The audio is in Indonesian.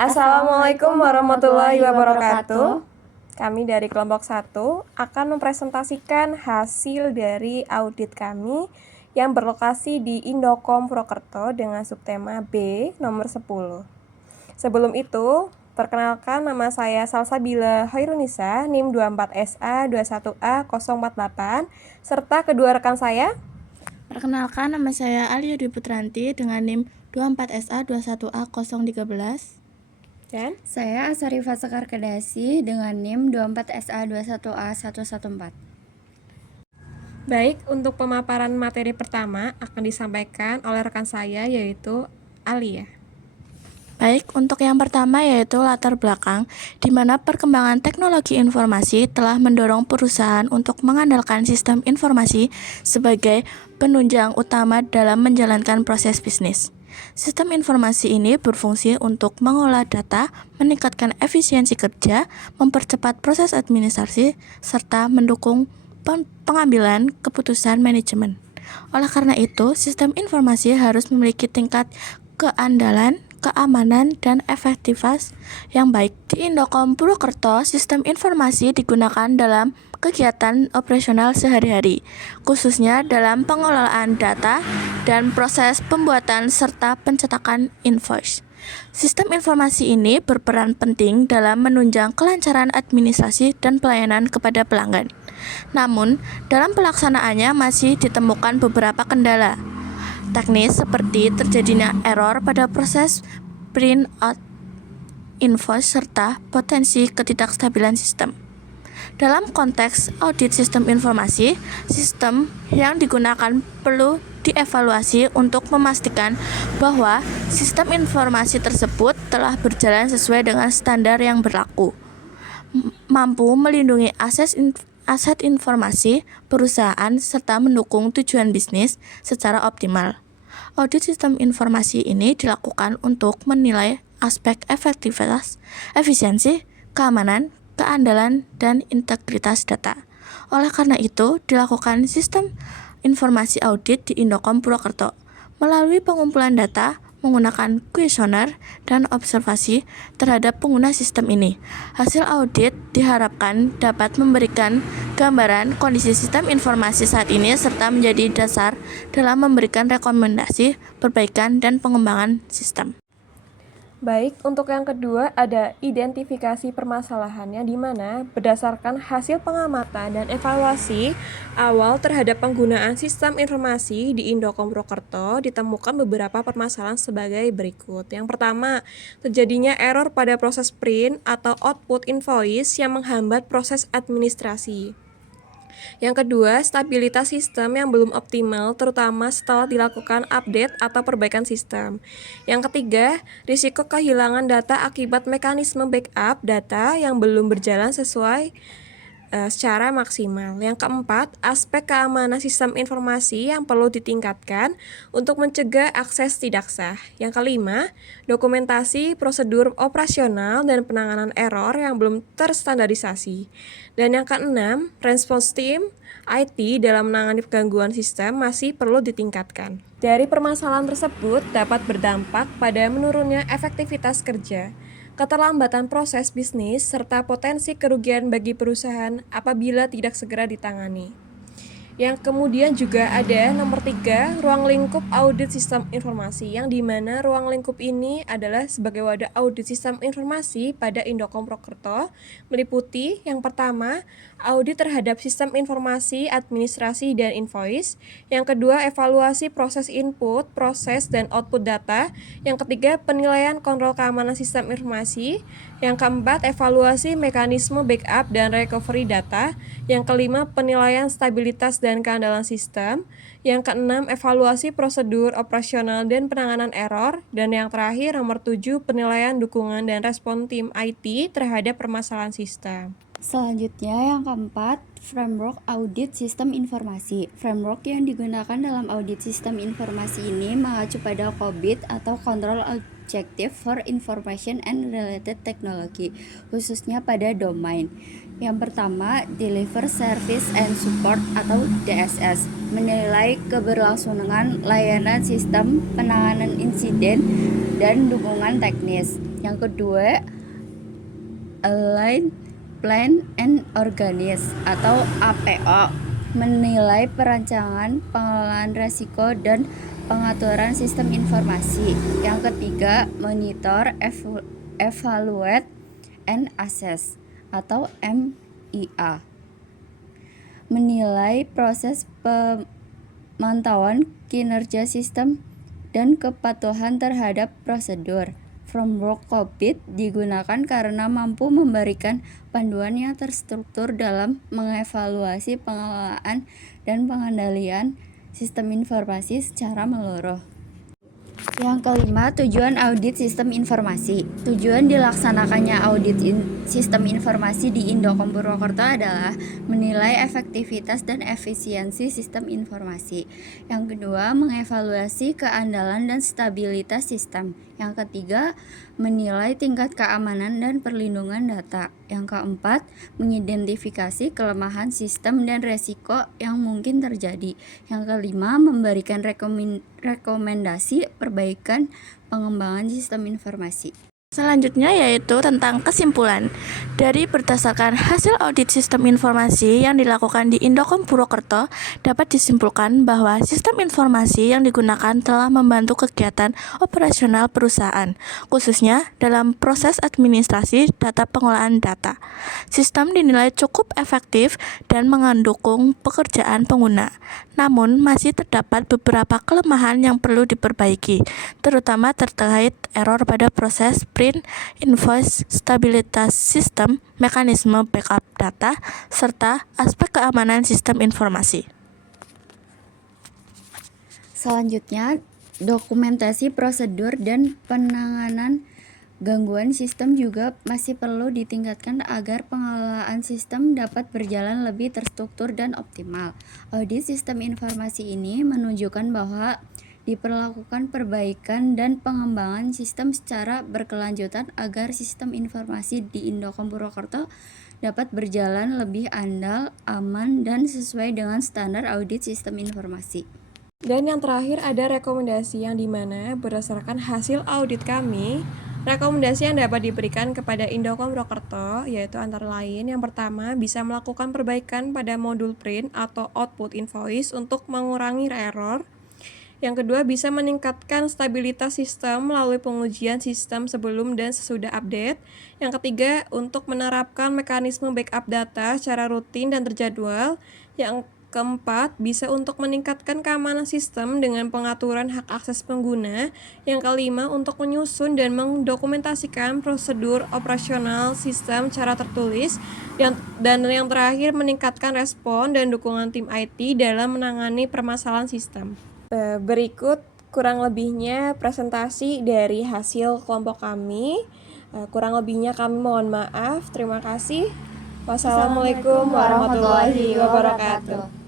Assalamualaikum warahmatullahi wabarakatuh. Kami dari kelompok 1 akan mempresentasikan hasil dari audit kami yang berlokasi di Indokom Purwokerto dengan subtema B nomor 10. Sebelum itu, perkenalkan nama saya Salsabila Hoirunisa, NIM 24SA 21A048, serta kedua rekan saya. Perkenalkan, nama saya Alia Dwi Putranti dengan NIM 24SA 21A013. Dan saya Asarifa Sekar Kedasi dengan NIM 24SA 21A114. Baik, untuk pemaparan materi pertama akan disampaikan oleh rekan saya yaitu Alia. Baik, untuk yang pertama yaitu latar belakang, di mana perkembangan teknologi informasi telah mendorong perusahaan untuk mengandalkan sistem informasi sebagai penunjang utama dalam menjalankan proses bisnis. Sistem informasi ini berfungsi untuk mengolah data, meningkatkan efisiensi kerja, mempercepat proses administrasi, serta mendukung pengambilan keputusan manajemen. Oleh karena itu, sistem informasi harus memiliki tingkat keandalan, keamanan, dan efektivitas yang baik. Di Indokom Purwokerto, sistem informasi digunakan dalam kegiatan operasional sehari-hari, khususnya dalam pengelolaan data dan proses pembuatan serta pencetakan invoice. Sistem informasi ini berperan penting dalam menunjang kelancaran administrasi dan pelayanan kepada pelanggan. Namun, dalam pelaksanaannya masih ditemukan beberapa kendala teknis seperti terjadinya error pada proses print out invoice serta potensi ketidakstabilan sistem. Dalam konteks audit sistem informasi, sistem yang digunakan perlu dievaluasi untuk memastikan bahwa sistem informasi tersebut telah berjalan sesuai dengan standar yang berlaku, mampu melindungi aset informasi perusahaan serta mendukung tujuan bisnis secara optimal. Audit sistem informasi ini dilakukan untuk menilai aspek efektivitas, efisiensi, keamanan, keandalan, dan integritas data. Oleh karena itu, dilakukan sistem informasi audit di Indokom Purwokerto melalui pengumpulan data menggunakan kuesioner dan observasi terhadap pengguna sistem ini. Hasil audit diharapkan dapat memberikan gambaran kondisi sistem informasi saat ini serta menjadi dasar dalam memberikan rekomendasi, perbaikan, dan pengembangan sistem. Baik, untuk yang kedua ada identifikasi permasalahannya di mana berdasarkan hasil pengamatan dan evaluasi awal terhadap penggunaan sistem informasi di Indokom Purwokerto ditemukan beberapa permasalahan sebagai berikut. Yang pertama, terjadinya error pada proses print atau output invoice yang menghambat proses administrasi. Yang kedua, stabilitas sistem yang belum optimal terutama setelah dilakukan update atau perbaikan sistem. Yang ketiga, risiko kehilangan data akibat mekanisme backup data yang belum berjalan sesuai secara maksimal. Yang keempat, aspek keamanan sistem informasi yang perlu ditingkatkan untuk mencegah akses tidak sah. Yang kelima, dokumentasi prosedur operasional dan penanganan error yang belum terstandarisasi. Dan yang keenam, response team IT dalam menangani gangguan sistem masih perlu ditingkatkan. Dari permasalahan tersebut dapat berdampak pada menurunnya efektivitas kerja, keterlambatan proses bisnis, serta potensi kerugian bagi perusahaan apabila tidak segera ditangani. Yang kemudian juga ada nomor 3, ruang lingkup audit sistem informasi, yang dimana ruang lingkup ini adalah sebagai wadah audit sistem informasi pada Indokom Purwokerto, meliputi yang pertama, audit terhadap sistem informasi, administrasi, dan invoice. Yang kedua, evaluasi proses input, proses, dan output data. Yang ketiga, penilaian kontrol keamanan sistem informasi. Yang keempat, evaluasi mekanisme backup dan recovery data. Yang kelima, penilaian stabilitas dan keandalan sistem. Yang keenam, evaluasi prosedur operasional dan penanganan error. Dan yang terakhir, nomor 7, penilaian dukungan dan respon tim IT terhadap permasalahan sistem. Selanjutnya yang keempat, framework audit sistem informasi. Framework yang digunakan dalam audit sistem informasi ini mengacu pada COBIT atau Control Objective for Information and Related Technology, khususnya pada domain. Yang pertama, Deliver Service and Support atau DSS, menilai keberlangsungan layanan sistem, penanganan insiden, dan dukungan teknis. Yang kedua, Align Plan and Organize atau APO, menilai perancangan, pengelolaan risiko, dan pengaturan sistem informasi. Yang ketiga, Monitor, Evaluate, and Assess atau MIA, menilai proses pemantauan kinerja sistem dan kepatuhan terhadap prosedur. Framework COBIT digunakan karena mampu memberikan panduan yang terstruktur dalam mengevaluasi pengelolaan dan pengendalian sistem informasi secara menyeluruh. Yang kelima, tujuan audit sistem informasi. Tujuan dilaksanakannya audit sistem informasi di Indocom Purwokerto adalah menilai efektivitas dan efisiensi sistem informasi. Yang kedua, mengevaluasi keandalan dan stabilitas sistem. Yang ketiga, menilai tingkat keamanan dan perlindungan data. Yang keempat, mengidentifikasi kelemahan sistem dan resiko yang mungkin terjadi. Yang kelima, memberikan rekomendasi perbaikan pengembangan sistem informasi. Selanjutnya yaitu tentang kesimpulan. Dari berdasarkan hasil audit sistem informasi yang dilakukan di Indocom Purwokerto, dapat disimpulkan bahwa sistem informasi yang digunakan telah membantu kegiatan operasional perusahaan, khususnya dalam proses administrasi data pengolahan data. Sistem dinilai cukup efektif dan mendukung pekerjaan pengguna. Namun, masih terdapat beberapa kelemahan yang perlu diperbaiki, terutama terkait error pada proses print, invoice, stabilitas sistem, mekanisme backup data, serta aspek keamanan sistem informasi. Selanjutnya, dokumentasi prosedur dan penanganan gangguan sistem juga masih perlu ditingkatkan agar pengelolaan sistem dapat berjalan lebih terstruktur dan optimal. Audit sistem informasi ini menunjukkan bahwa diperlakukan perbaikan dan pengembangan sistem secara berkelanjutan agar sistem informasi di Indocom Purwokerto dapat berjalan lebih andal, aman, dan sesuai dengan standar audit sistem informasi. Dan yang terakhir ada rekomendasi yang dimana berdasarkan hasil audit kami, rekomendasi yang dapat diberikan kepada Indocom Purwokerto yaitu antara lain yang pertama bisa melakukan perbaikan pada modul print atau output invoice untuk mengurangi error. Yang kedua bisa meningkatkan stabilitas sistem melalui pengujian sistem sebelum dan sesudah update. Yang ketiga untuk menerapkan mekanisme backup data secara rutin dan terjadwal. Yang keempat, bisa untuk meningkatkan keamanan sistem dengan pengaturan hak akses pengguna. Yang kelima, untuk menyusun dan mendokumentasikan prosedur operasional sistem secara tertulis. Dan yang terakhir, meningkatkan respon dan dukungan tim IT dalam menangani permasalahan sistem. Berikut kurang lebihnya presentasi dari hasil kelompok kami. Kurang lebihnya kami mohon maaf. Terima kasih. Wassalamualaikum warahmatullahi wabarakatuh.